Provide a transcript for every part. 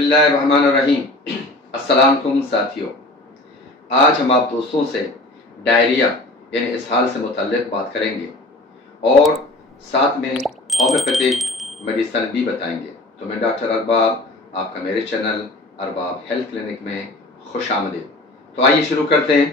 बिस्मिल्लाहिर्रहमानिर्रहीम। अस्सलाम वालेकुम साथियों, आज हम आप दोस्तों से डायरिया यानी इसहाल से मुतल्लिक बात करेंगे और साथ में होम्योपैथिक मेडिसिन भी बताएंगे। तो मैं डॉक्टर अरबाब, आपका मेरे चैनल अरबाब हेल्थ क्लिनिक में खुश आमदीद। तो आइए शुरू करते हैं।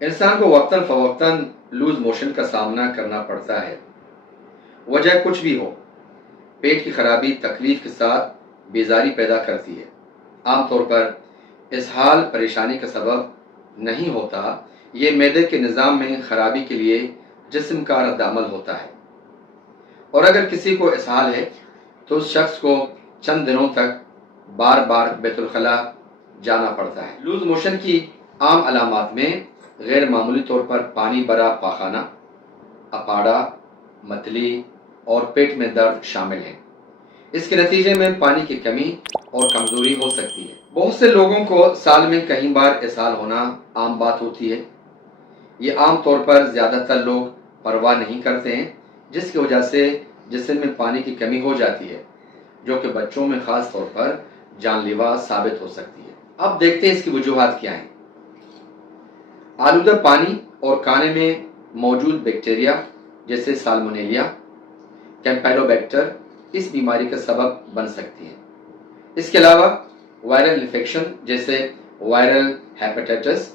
इंसान को वक्तन फवक्तन लूज मोशन का सामना करना पड़ता है। वजह कुछ भी हो, पेट की खराबी तकलीफ के साथ बेजारी पैदा करती है। आमतौर पर इसहाल परेशानी का सबब नहीं होता, ये मैदे के निज़ाम में खराबी के लिए जिस्म का रद्द-अमल होता है। और अगर किसी को इसहाल है तो उस शख्स को चंद दिनों तक बार बार बैतुल खला जाना पड़ता है। लूज मोशन की आम अलामात में गैर मामूली तौर पर पानी भरा पाखाना, अपाड़ा, मतली और पेट में दर्द शामिल हैं। इसके नतीजे में पानी की कमी और कमजोरी हो सकती है। बहुत से लोगों को साल में कई बार इसहाल होना आम बात होती है। ये आम तौर पर ज्यादातर लोग परवाह नहीं करते हैं, जिसकी वजह से जिस्म में पानी की कमी हो जाती है, जो कि बच्चों में खास तौर पर जानलेवा साबित हो सकती है। अब देखते हैं इसकी वजूहात क्या हैं। आलूदा पानी और खाने में मौजूद बैक्टीरिया जैसे साल्मोनेलिया, कैम्पेलोबैक्टर इस बीमारी का सबब बन सकती है। इसके अलावा वायरल इन्फेक्शन जैसे viral hepatitis,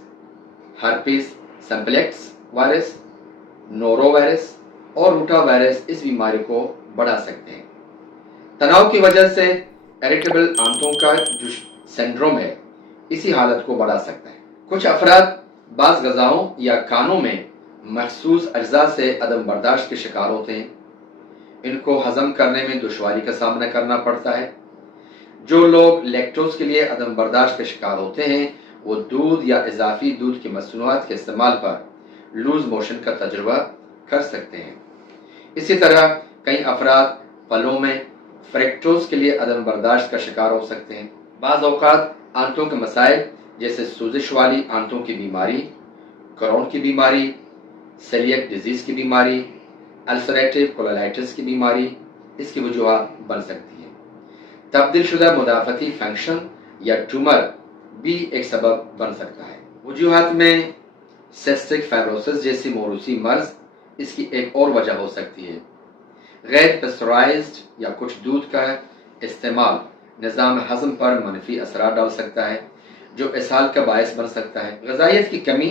herpes simplex virus, noro virus और रूटा वायरस इस बीमारी को बढ़ा सकते हैं। तनाव की वजह से इरिटेबल आंतों का जो सिंड्रोम है, इसी हालत को बढ़ा सकता है। कुछ अफराद बाज़ ग़िज़ाओं या खानों में मखसूस अज्जा से अदम बर्दाश्त के शिकार होते हैं। इनको हजम करने में दुश्वारी का सामना करना पड़ता है। जो लोग लैक्टोज के लिए अदम बर्दाश्त के शिकार होते हैं, वो दूध या इजाफी दूध की मसनूआत के इस्तेमाल पर लूज मोशन का तजुर्बा कर सकते हैं। इसी तरह कई अफराद फलों में फ्रेक्टोज के लिए अदम बर्दाश्त का शिकार हो सकते हैं। बाज़ औक़ात आंतों के मसाइल जैसे सूजिश वाली आंतों की बीमारी, क्रोन की बीमारी, सेलिएक डिजीज की बीमारी, अल्सरेटिव कोलाइटिस की बीमारी इसकी वजूहात बन सकती है। तब्दील शुदा मुदाफ़ती फंक्शन या ट्यूमर भी एक सबब बन सकता है। वजूहात में सिस्टिक फाइब्रोसिस जैसी मौरूसी मर्ज इसकी एक और वजह हो सकती है। गैर पेस्चराइज्ड या कुछ दूध का इस्तेमाल निज़ाम हज़म पर मनफी असरात डाल सकता है, जो इसहाल का बायस बन सकता है। ग़िज़ाइयत की कमी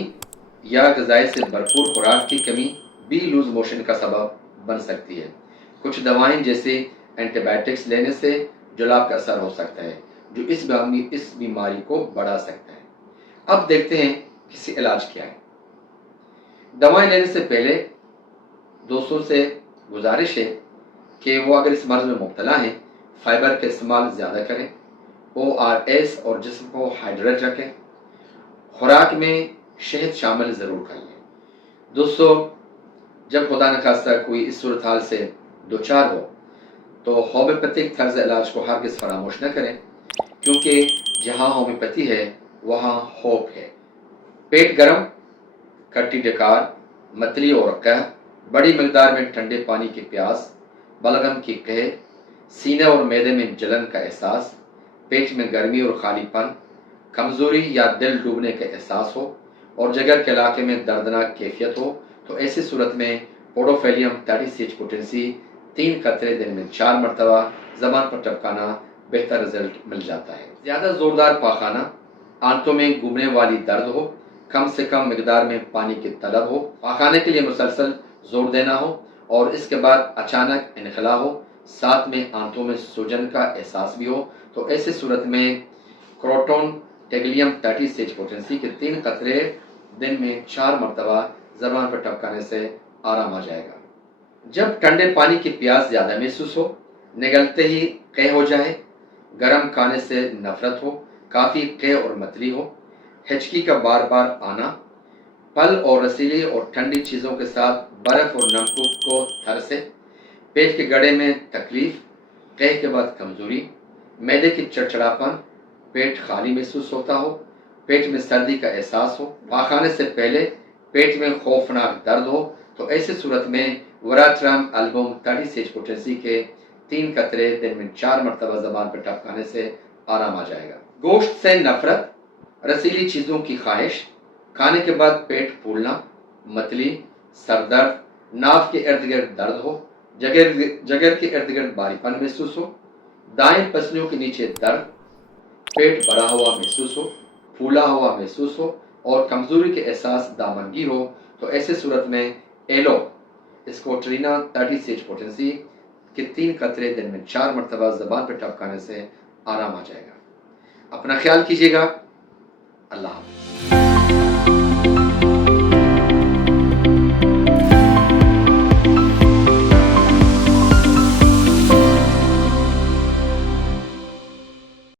या ग़िज़ाई से भरपूर खुराक की कमी भी लूज मोशन का सबब बन सकती है। कुछ दवाएं जैसे एंटीबायोटिक्स लेने से जुलाब का असर हो सकता है, जो इस बीमारी को बढ़ा सकता है। अब देखते हैं किसी इलाज क्या है। दवाएं लेने से पहले दोस्तों से गुजारिश है कि वो अगर इस मर्ज में मुब्तला हैं, फाइबर का इस्तेमाल ज़्यादा करें, ORS और जिस्म को हाइड्रेट रखें, खुराक में शहद शामिल ज़रूर कर लें। दोस्तों, जब खुदा न खास्ता कोई इस सूरत हाल से दो चार हो तो होम्योपैथिक तर्ज इलाज को हरगिज़ फरामोश न करें, क्योंकि जहाँ होम्योपैथी है वहाँ होप है। पेट गर्म, खट्टी डकार, मतली और कह, बड़ी मकदार में ठंडे पानी की प्यास, बलगम की कह, सीने और मैदे में जलन का एहसास, पेट में गर्मी और खालीपन, कमजोरी या दिल डूबने का एहसास हो और जगर के इलाके में दर्दनाक कैफियत हो, तो ऐसी सूरत में पोडोफेलियम 30 पोटेंसी 3 कतरे दिन में 4 मरतबा ज़बान पर टपकाना बेहतर रिजल्ट मिल जाता है। ज़्यादा ज़ोरदार पाखाना, आंतों में घूमने वाली दर्द हो, कम से कम मिकदार में पानी की तलब हो, पाखाने के लिए मुसलसल जोर देना हो और इसके बाद अचानक इनखला हो, साथ में आंतों में सूजन का एहसास भी हो, तो ऐसी सूरत में क्रोटोन टेगलियम 30 पोटेंसी के 3 कतरे दिन में 4 मरतबा ज़बान पर टपकाने से आराम आ जाएगा। जब ठंडे पानी की प्यास ज़्यादा महसूस हो, निगलते ही क़ह हो जाए, गर्म खाने से नफरत हो, काफ़ी क़ह और मतली हो, हिचकी का बार बार आना, پھل اور رسیلی اور ٹھنڈی چیزوں کے ساتھ برف اور نمک کو تھر سے، پیٹ کے گڑے میں تکلیف، قے کے بعد کمزوری، معدے کی چڑچڑاپن، پیٹ خالی محسوس ہوتا ہو، پیٹ میں سردی کا احساس ہو، پاخانے سے پہلے پیٹ میں خوفناک درد ہو، تو ایسی صورت میں وراٹرم البم 30 سیج پوٹنسی کے 3 قطرے دن میں 4 مرتبہ زبان پہ ٹپکانے سے آرام آ جائے گا۔ گوشت سے نفرت، رسیلی چیزوں کی خواہش، کھانے کے بعد پیٹ پھولنا، متلی، سر درد، ناف کے ارد گرد درد ہو، جگر کے ارد گرد بھاری پن محسوس ہو، دائیں پسلیوں کے نیچے درد، پیٹ بڑا ہوا محسوس ہو، پھولا ہوا محسوس ہو اور کمزوری کے احساس دامنگیر ہو، تو ایسے صورت میں ایلو اسکوٹرینا 30 سیج پوٹنسی کے 3 قطرے دن میں 4 مرتبہ زبان پہ ٹپکانے سے آرام آ جائے گا۔ اپنا خیال کیجیے گا۔ اللہ حافظ۔